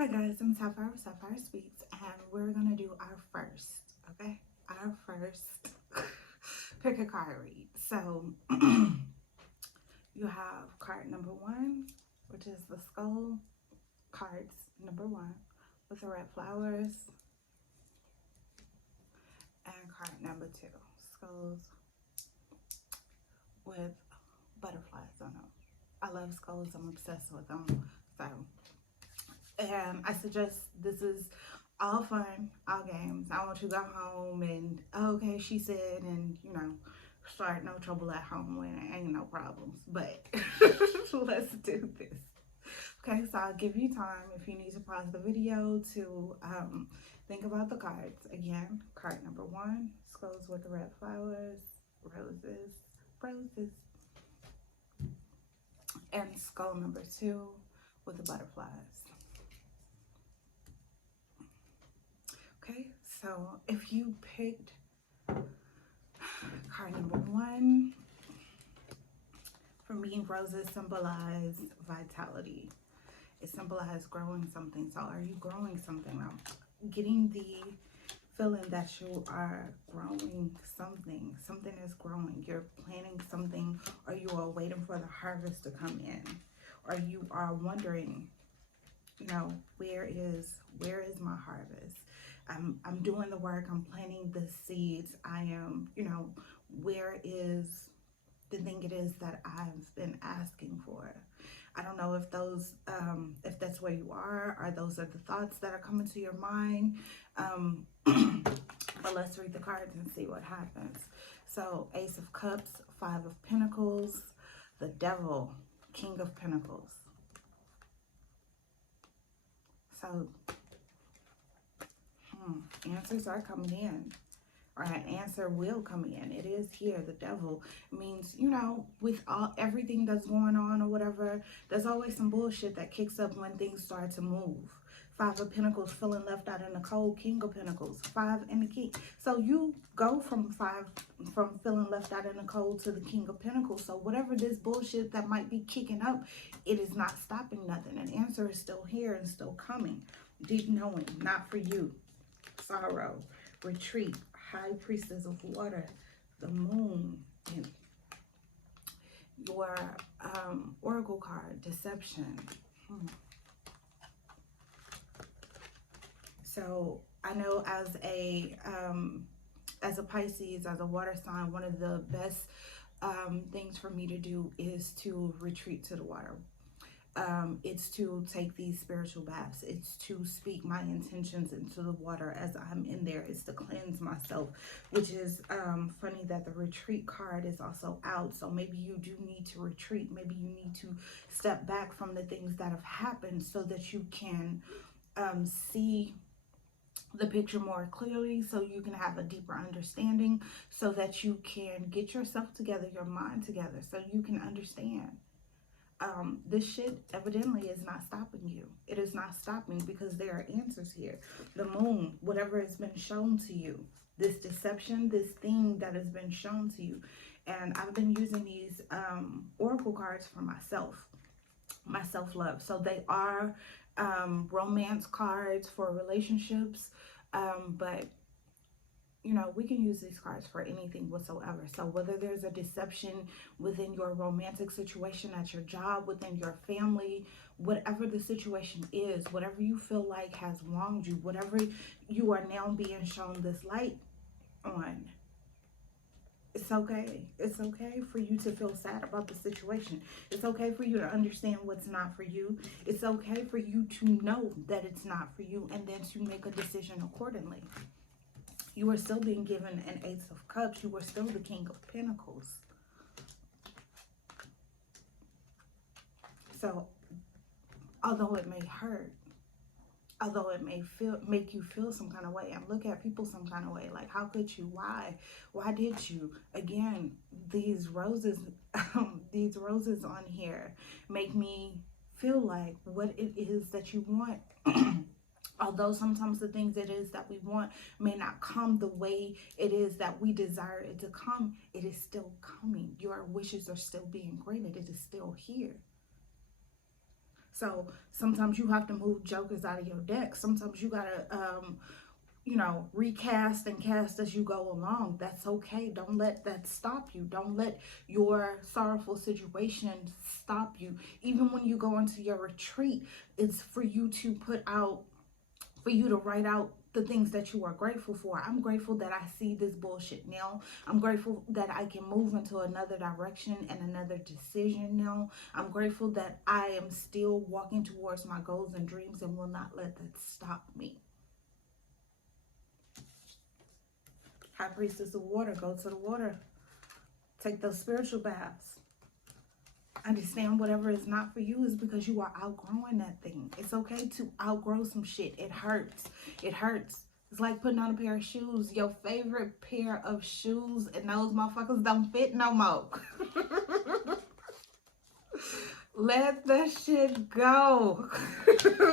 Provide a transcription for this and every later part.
Hi guys, I'm Sapphire with Sapphire Speaks, and we're gonna do our first, okay? Our first pick a card read. So you have card number one, which is the skull, cards number one with the red flowers, and card number two, skulls with butterflies on them. I love skulls, I'm obsessed with them. So, and I suggest this is all fun, all games. I want you to go home and, oh, okay, she said, and start no trouble at home when it ain't no problems. But let's do this. Okay, so I'll give you time if you need to pause the video to think about the cards. Again, card number one, skulls with the red flowers, roses, roses, and skull number two with the butterflies. Okay, so if you picked card number one, for me, roses symbolize vitality. It symbolizes growing something. So are you growing something now? Getting the feeling that you are growing something. Something is growing. You're planting something, or you are waiting for the harvest to come in. Or you are wondering, where is my harvest? I'm doing the work. I'm planting the seeds. I am, where is the thing it is that I've been asking for? I don't know if that's where you are, or those are the thoughts that are coming to your mind. But let's read the cards and see what happens. So, Ace of Cups, Five of Pentacles, the Devil, King of Pentacles. So, answers are coming in, or an answer will come in. It is here. The Devil means, with everything that's going on or whatever, there's always some bullshit that kicks up when things start to move. Five of Pentacles, feeling left out in the cold. King of Pentacles, five and the King. So you go from feeling left out in the cold to the King of Pentacles. So whatever this bullshit that might be kicking up, it is not stopping nothing. An answer is still here and still coming. Deep knowing, not for you. Sorrow, retreat, High Priestess of Water, the Moon, and your Oracle card, Deception. So I know as a Pisces, as a water sign, one of the best things for me to do is to retreat to the water. It's to take these spiritual baths. It's to speak my intentions into the water as I'm in there. It's to cleanse myself, which is funny that the retreat card is also out. So maybe you do need to retreat. Maybe you need to step back from the things that have happened so that you can see the picture more clearly, so you can have a deeper understanding, so that you can get yourself together, your mind together, so you can understand. This shit evidently is not stopping you. It is not stopping, because there are answers here. The Moon, whatever has been shown to you, this deception, this thing that has been shown to you. And I've been using these oracle cards for myself, my self-love. So they are romance cards for relationships, but we can use these cards for anything whatsoever. So whether there's a deception within your romantic situation, at your job, within your family, whatever the situation is, whatever you feel like has wronged you, whatever you are now being shown this light on, it's okay. It's okay for you to feel sad about the situation. It's okay for you to understand what's not for you. It's okay for you to know that it's not for you, and then to make a decision accordingly. You are still being given an Ace of Cups. You are still the King of Pentacles. So, although it may hurt, although it may make you feel some kind of way and look at people some kind of way, like, how could you? Why did you? Again, these roses, these roses on here make me feel like what it is that you want. Although sometimes the things it is that we want may not come the way it is that we desire it to come, it is still coming. Your wishes are still being granted. It is still here. So sometimes you have to move jokers out of your deck. Sometimes you gotta you know, recast and cast as you go along. That's okay. Don't let that stop you. Don't let your sorrowful situation stop you. Even when you go into your retreat, it's for you to put out, for you to write out the things that you are grateful for. I'm grateful that I see this bullshit now. I'm grateful that I can move into another direction and another decision now. I'm grateful that I am still walking towards my goals and dreams and will not let that stop me. High Priestess of Water, go to the water. Take those spiritual baths. Understand whatever is not for you is because you are outgrowing that thing. It's okay to outgrow some shit. It hurts. It hurts. It's like putting on a pair of shoes. Your favorite pair of shoes, and those motherfuckers don't fit no more. Let that shit go.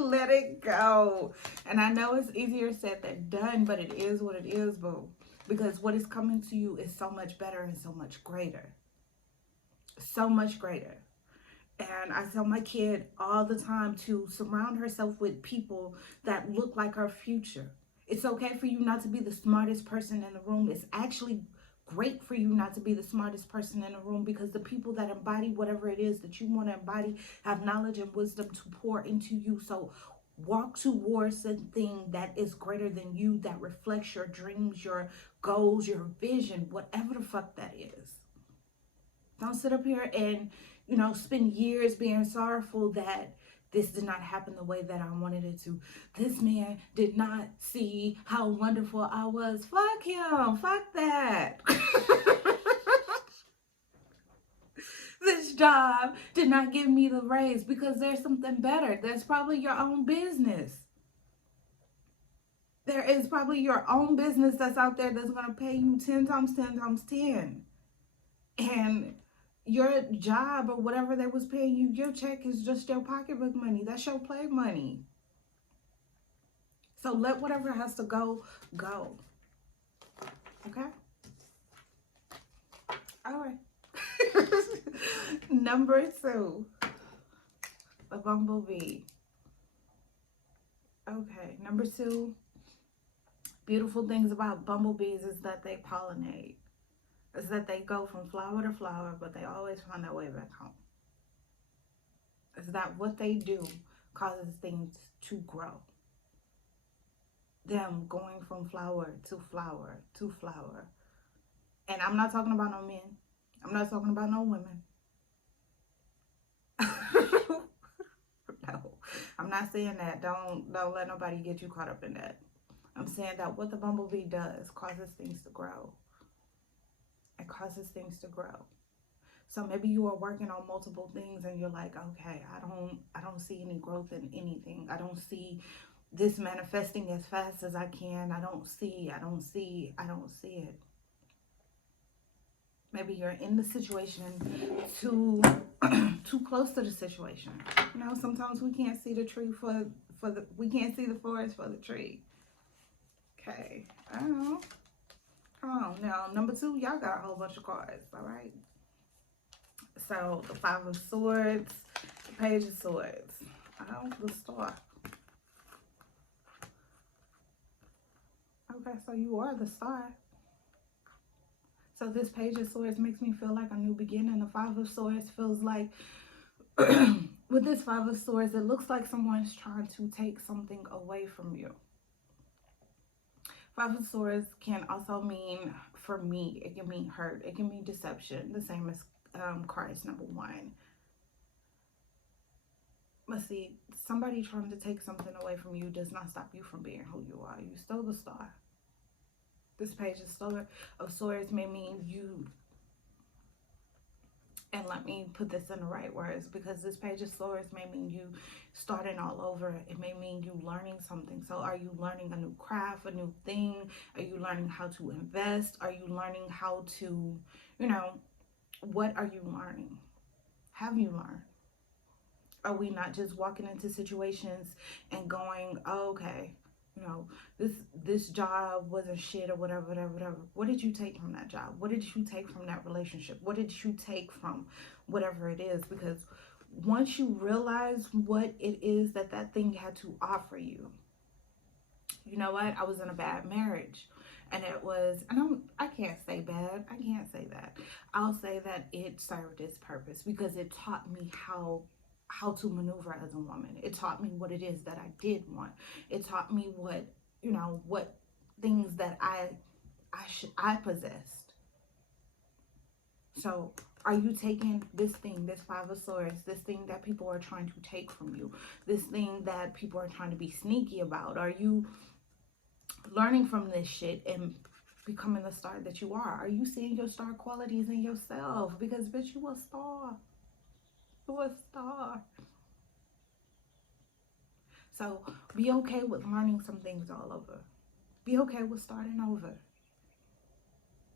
Let it go. And I know it's easier said than done, but it is what it is, boo. Because what is coming to you is so much better and so much greater. So much greater. And I tell my kid all the time to surround herself with people that look like her future. It's okay for you not to be the smartest person in the room. It's actually great for you not to be the smartest person in the room, because the people that embody whatever it is that you want to embody have knowledge and wisdom to pour into you. So walk towards something that is greater than you, that reflects your dreams, your goals, your vision, whatever the fuck that is. Don't sit up here and, you know, spend years being sorrowful that this did not happen the way that I wanted it to. This man did not see how wonderful I was. Fuck him. Fuck that. This job did not give me the raise because there's something better. There's probably your own business. There is probably your own business that's out there that's going to pay you 10 times 10 times 10. And your job or whatever they was paying you, your check is just your pocketbook money. That's your play money. So let whatever has to go, go. Okay? All right. Number 2, the bumblebee. Okay, number 2, beautiful things about bumblebees is that they pollinate. Is that they go from flower to flower, but they always find their way back home. Is that what they do causes things to grow. Them going from flower to flower to flower. And I'm not talking about no men. I'm not talking about no women. No, I'm not saying that. Don't let nobody get you caught up in that. I'm saying that what the bumblebee does causes things to grow. It causes things to grow. So maybe you are working on multiple things and you're like, okay, I don't see any growth in anything. I don't see this manifesting as fast as I can. I don't see it. Maybe you're in the situation too close to the situation. You know, sometimes we can't see the tree we can't see the forest for the tree. Okay. I don't know. Come on now. Number 2, y'all got a whole bunch of cards, all right? So the 5 of Swords, the Page of Swords. Oh, the Star. Okay, so you are the Star. So this Page of Swords makes me feel like a new beginning. The 5 of Swords feels like, with this 5 of Swords, it looks like someone's trying to take something away from you. 5 of Swords can also mean, for me, it can mean hurt. It can mean deception, the same as Christ, number 1. But see, somebody trying to take something away from you does not stop you from being who you are. You're still the Star. This Page of Swords may mean you, and let me put this in the right words, because this Page of Swords may mean you starting all over. It may mean you learning something. So are you learning a new craft, a new thing? Are you learning how to invest? Are you learning how to, you know, what are you learning? Have you learned? Are we not just walking into situations and going, oh, okay, you know, this job wasn't shit or whatever. What did you take from that job? What did you take from that relationship? What did you take from whatever it is? Because once you realize what it is that that thing had to offer you, you know what? I was in a bad marriage. And it was, I can't say bad. I can't say that. I'll say that it served its purpose because it taught me how to maneuver as a woman. It taught me what it is that I did want. It taught me what, what things that I possessed. So, are you taking this thing, this Five of Swords, this thing that people are trying to take from you, this thing that people are trying to be sneaky about? Are you learning from this shit and becoming the star that you are? Are you seeing your star qualities in yourself? Because bitch, you a star. You a star. So be okay with learning some things all over. Be okay with starting over.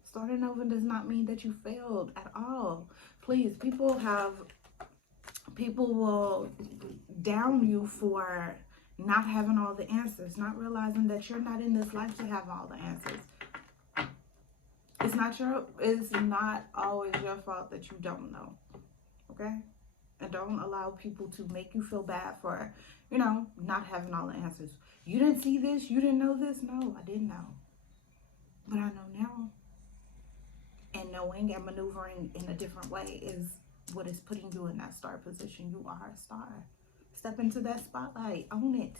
Starting over does not mean that you failed at all. Please, people will down you for not having all the answers, not realizing that you're not in this life to have all the answers. It's not always your fault that you don't know. Okay? And don't allow people to make you feel bad for, not having all the answers. You didn't see this, you didn't know this. No, I didn't know. But I know now. And knowing and maneuvering in a different way is what is putting you in that star position. You are a star. Step into that spotlight. Own it.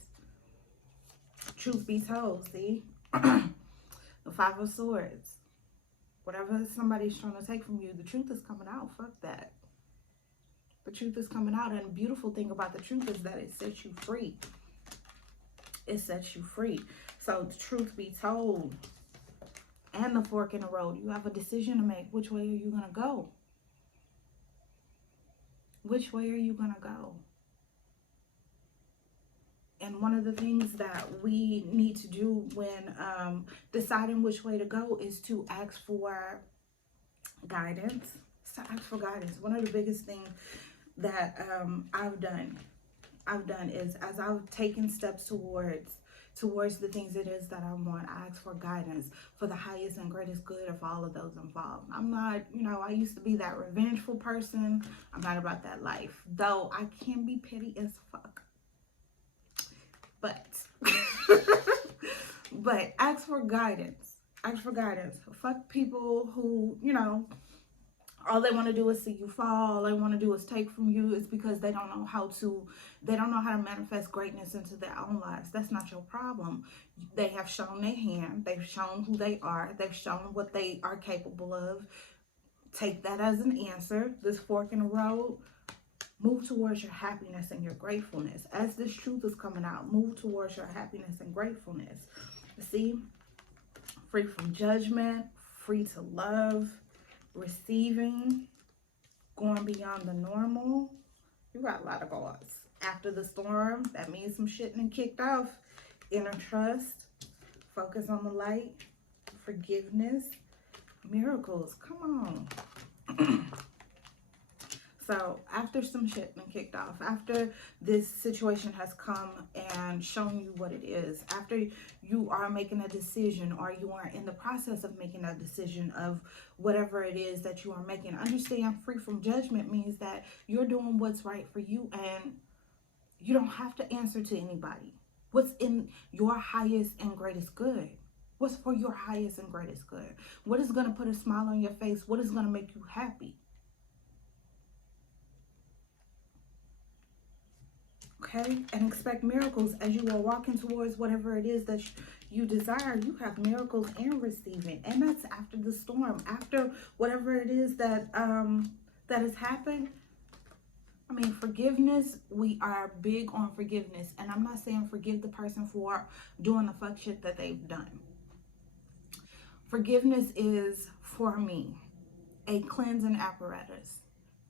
Truth be told, see? The Five of Swords. Whatever somebody's trying to take from you, the truth is coming out. Fuck that. The truth is coming out. And the beautiful thing about the truth is that it sets you free. It sets you free. So the truth be told, and the fork in the road, you have a decision to make. Which way are you going to go? Which way are you going to go? And one of the things that we need to do when deciding which way to go is to ask for guidance. So ask for guidance. One of the biggest things that I've done is, as I've taken steps towards the things it is that I want, I ask for guidance for the highest and greatest good of all of those involved. I'm not, I used to be that revengeful person. I'm not about that life, though I can be petty as fuck. But ask for guidance. Ask for guidance. Fuck people who, all they want to do is see you fall. All they want to do is take from you. It's because they don't know how to manifest greatness into their own lives. That's not your problem. They have shown their hand. They've shown who they are. They've shown what they are capable of. Take that as an answer. This fork in the road. Move towards your happiness and your gratefulness. As this truth is coming out, move towards your happiness and gratefulness. See? Free from judgment, free to love, receiving, going beyond the normal. You got a lot of cards. After the storm, that means some shit done kicked off. Inner trust, focus on the light, forgiveness, miracles. Come on. So after some shit been kicked off, after this situation has come and shown you what it is, after you are making a decision or you are in the process of making a decision of whatever it is that you are making, understand free from judgment means that you're doing what's right for you and you don't have to answer to anybody. What's in your highest and greatest good? What's for your highest and greatest good? What is going to put a smile on your face? What is going to make you happy? Okay, and expect miracles as you are walking towards whatever it is that you desire. You have miracles and receiving, and that's after the storm, after whatever it is that that has happened. I mean, forgiveness. We are big on forgiveness, and I'm not saying forgive the person for doing the fuck shit that they've done. Forgiveness is, for me, a cleansing apparatus.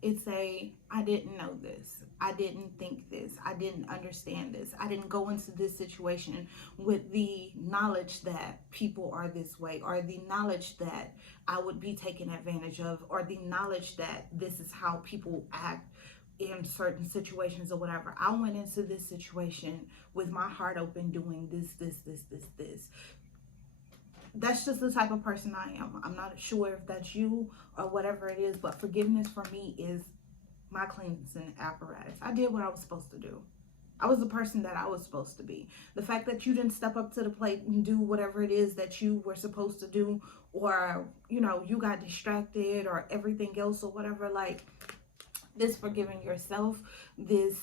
It's I didn't know this. I didn't think this. I didn't understand this. I didn't go into this situation with the knowledge that people are this way, or the knowledge that I would be taken advantage of, or the knowledge that this is how people act in certain situations or whatever. I went into this situation with my heart open, doing this. That's just the type of person I am. I'm not sure if that's you or whatever it is, but forgiveness for me is my cleansing apparatus. I did what I was supposed to do. I was the person that I was supposed to be. The fact that you didn't step up to the plate and do whatever it is that you were supposed to do, or, you know, you got distracted or everything else or whatever, like, this forgiving yourself, this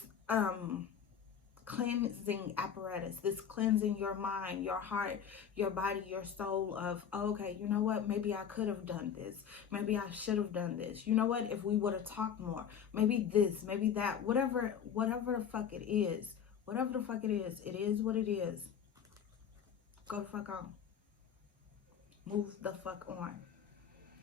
cleansing apparatus, this cleansing your mind, your heart, your body, your soul of, oh, okay, you know what, maybe I could have done this, maybe I should have done this, you know what, if we would have talked more, maybe this, maybe that, whatever the fuck it is, whatever the fuck it is what it is. Go the fuck on. Move the fuck on.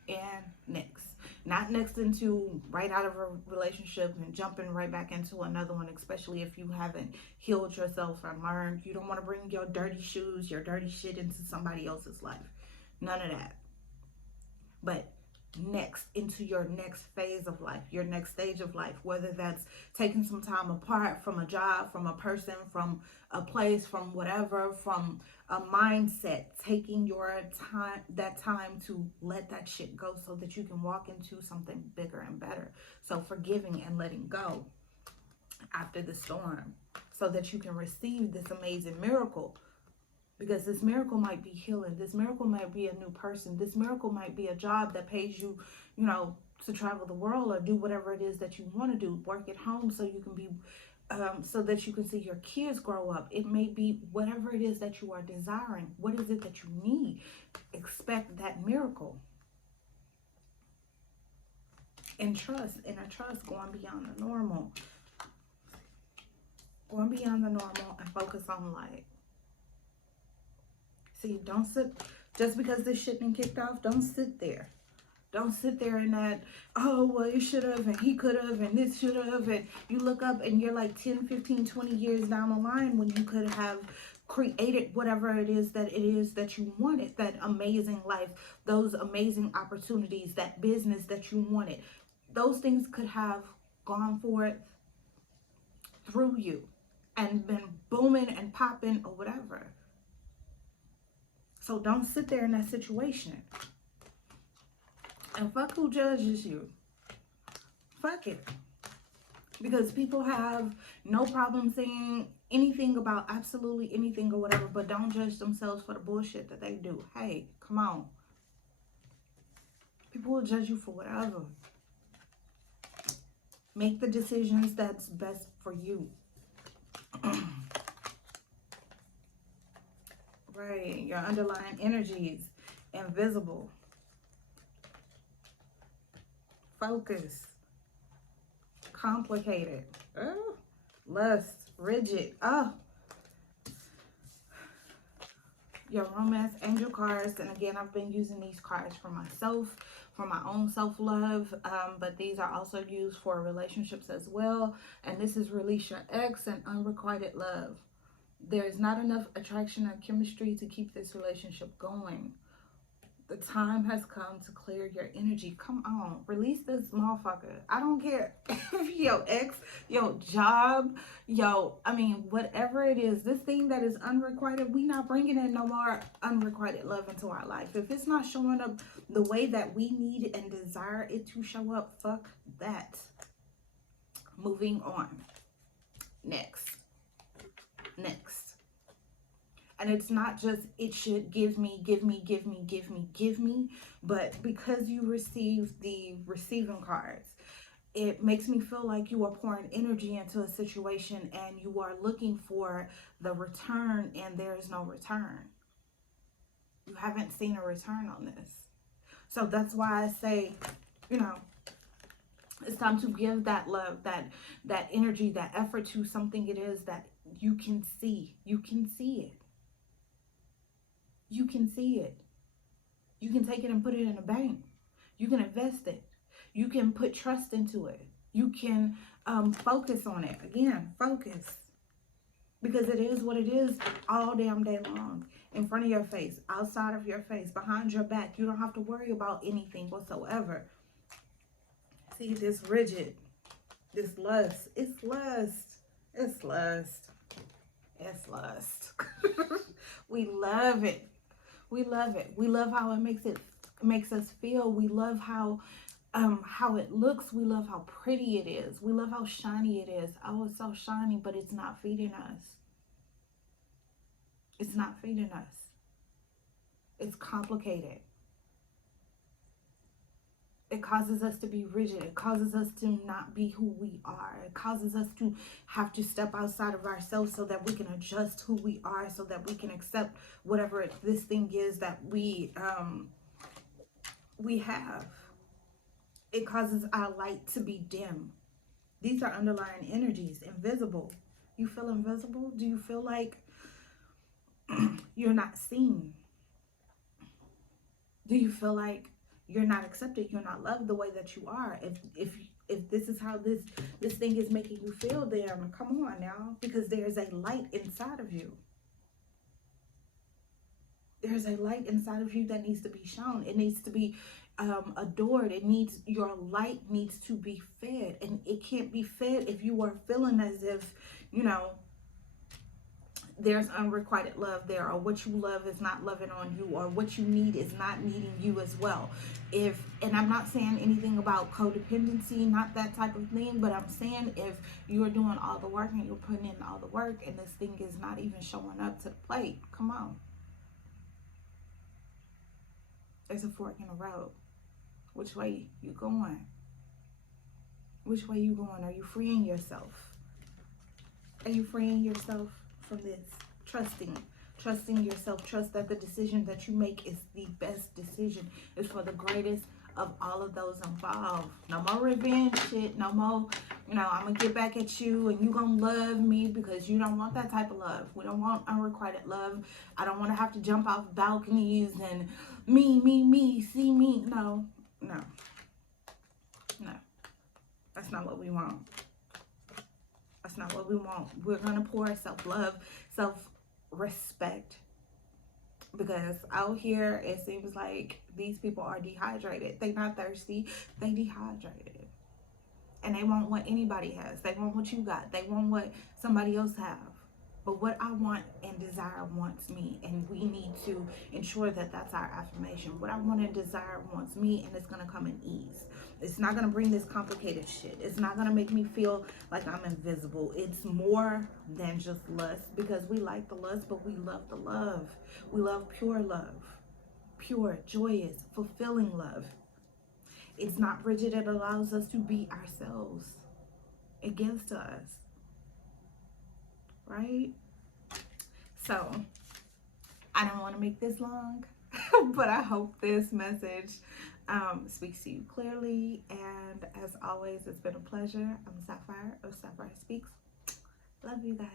And next. Not next into right out of a relationship and jumping right back into another one, especially if you haven't healed yourself and learned. You don't want to bring your dirty shoes, your dirty shit into somebody else's life. None of that. But next, into your next phase of life, your next stage of life, whether that's taking some time apart from a job, from a person, from a place, from whatever, from a mindset, taking your time, that time to let that shit go so that you can walk into something bigger and better. So forgiving and letting go after the storm so that you can receive this amazing miracle. Because this miracle might be healing. This miracle might be a new person. This miracle might be a job that pays you, you know, to travel the world or do whatever it is that you want to do. Work at home so you can be, so that you can see your kids grow up. It may be whatever it is that you are desiring. What is it that you need? Expect that miracle. And trust, inner trust, going beyond the normal. Going beyond the normal and focus on light. See, don't sit, just because this shit been kicked off, don't sit there. Don't sit there in that, oh, well, you should have, and he could have, and this should have, and you look up and you're like 10, 15, 20 years down the line when you could have created whatever it is that you wanted, that amazing life, those amazing opportunities, that business that you wanted. Those things could have gone forth through you and been booming and popping or whatever. So don't sit there in that situation. And fuck who judges you. Fuck it. Because people have no problem saying anything about absolutely anything or whatever, but don't judge themselves for the bullshit that they do. Hey, come on. People will judge you for whatever. Make the decisions that's best for you. Right, your underlying energies, invisible. Focus. Complicated. Oh, lust, rigid. Oh. Your romance angel cards. And again, I've been using these cards for myself, for my own self-love. But these are also used for relationships as well. And this is release your ex and unrequited love. There is not enough attraction or chemistry to keep this relationship going. The time has come to clear your energy. Come on, release this motherfucker. I don't care if your ex, your job, whatever it is, this thing that is unrequited, we not bringing in no more unrequited love into our life. If it's not showing up the way that we need and desire it to show up, fuck that. Moving on. Next. And it's not just it should give me, but because you received the receiving cards, it makes me feel like you are pouring energy into a situation and you are looking for the return, and there is no return. You haven't seen a return on this. So that's why I say, it's time to give that love, that energy, that effort to something it is that you can see. You can see it. You can see it. You can take it and put it in a bank. You can invest it. You can put trust into it. You can focus on it. Again, focus. Because it is what it is all damn day long. In front of your face, outside of your face, behind your back. You don't have to worry about anything whatsoever. See, this rigid, this lust. It's lust. It's lust. It's lust. We love it. We love it. We love how it makes us feel. We love how how it looks. We love how pretty it is. We love how shiny it is. Oh, it's so shiny, but it's not feeding us. It's not feeding us. It's complicated. It causes us to be rigid. It causes us to not be who we are. It causes us to have to step outside of ourselves so that we can adjust who we are, so that we can accept whatever this thing is that we have. It causes our light to be dim. These are underlying energies, invisible. You feel invisible? Do you feel like you're not seen? Do you feel like you're not accepted, you're not loved the way that you are? If this is how this thing is making you feel, then come on now, because there's a light inside of you. There's a light inside of you that needs to be shown. It needs to be adored. Your light needs to be fed, and it can't be fed if you are feeling as if, you know, there's unrequited love there, or what you love is not loving on you, or what you need is not needing you as well. And I'm not saying anything about codependency, not that type of thing, but I'm saying if you're doing all the work and you're putting in all the work and this thing is not even showing up to the plate, come on. There's a fork in the road. Which way you going? Which way you going? Are you freeing yourself? Are you freeing yourself from this? Trusting yourself. Trust that the decision that you make is the best decision. It's for the greatest of all of those involved. No more revenge shit. No more, you know, I'm gonna get back at you and you gonna love me, because you don't want that type of love. We don't want unrequited love. I don't want to have to jump off balconies and me, see me. No. That's not what we want. That's not what we want. We're gonna pour self-love, self-respect, because out here it seems like these people are dehydrated. They're not thirsty, they dehydrated, and they want what anybody has. They want what you got. They want what somebody else have. But what I want and desire wants me, and we need to ensure that that's our affirmation. What I want and desire wants me, and it's going to come in ease. It's not going to bring this complicated shit. It's not going to make me feel like I'm invisible. It's more than just lust, because we like the lust, but we love the love. We love pure love. Pure, joyous, fulfilling love. It's not rigid. It allows us to be ourselves. It gives to us. Right? So I don't want to make this long, but I hope this message speaks to you clearly. And as always, it's been a pleasure. I'm Sapphire of Sapphire Speaks. Love you guys.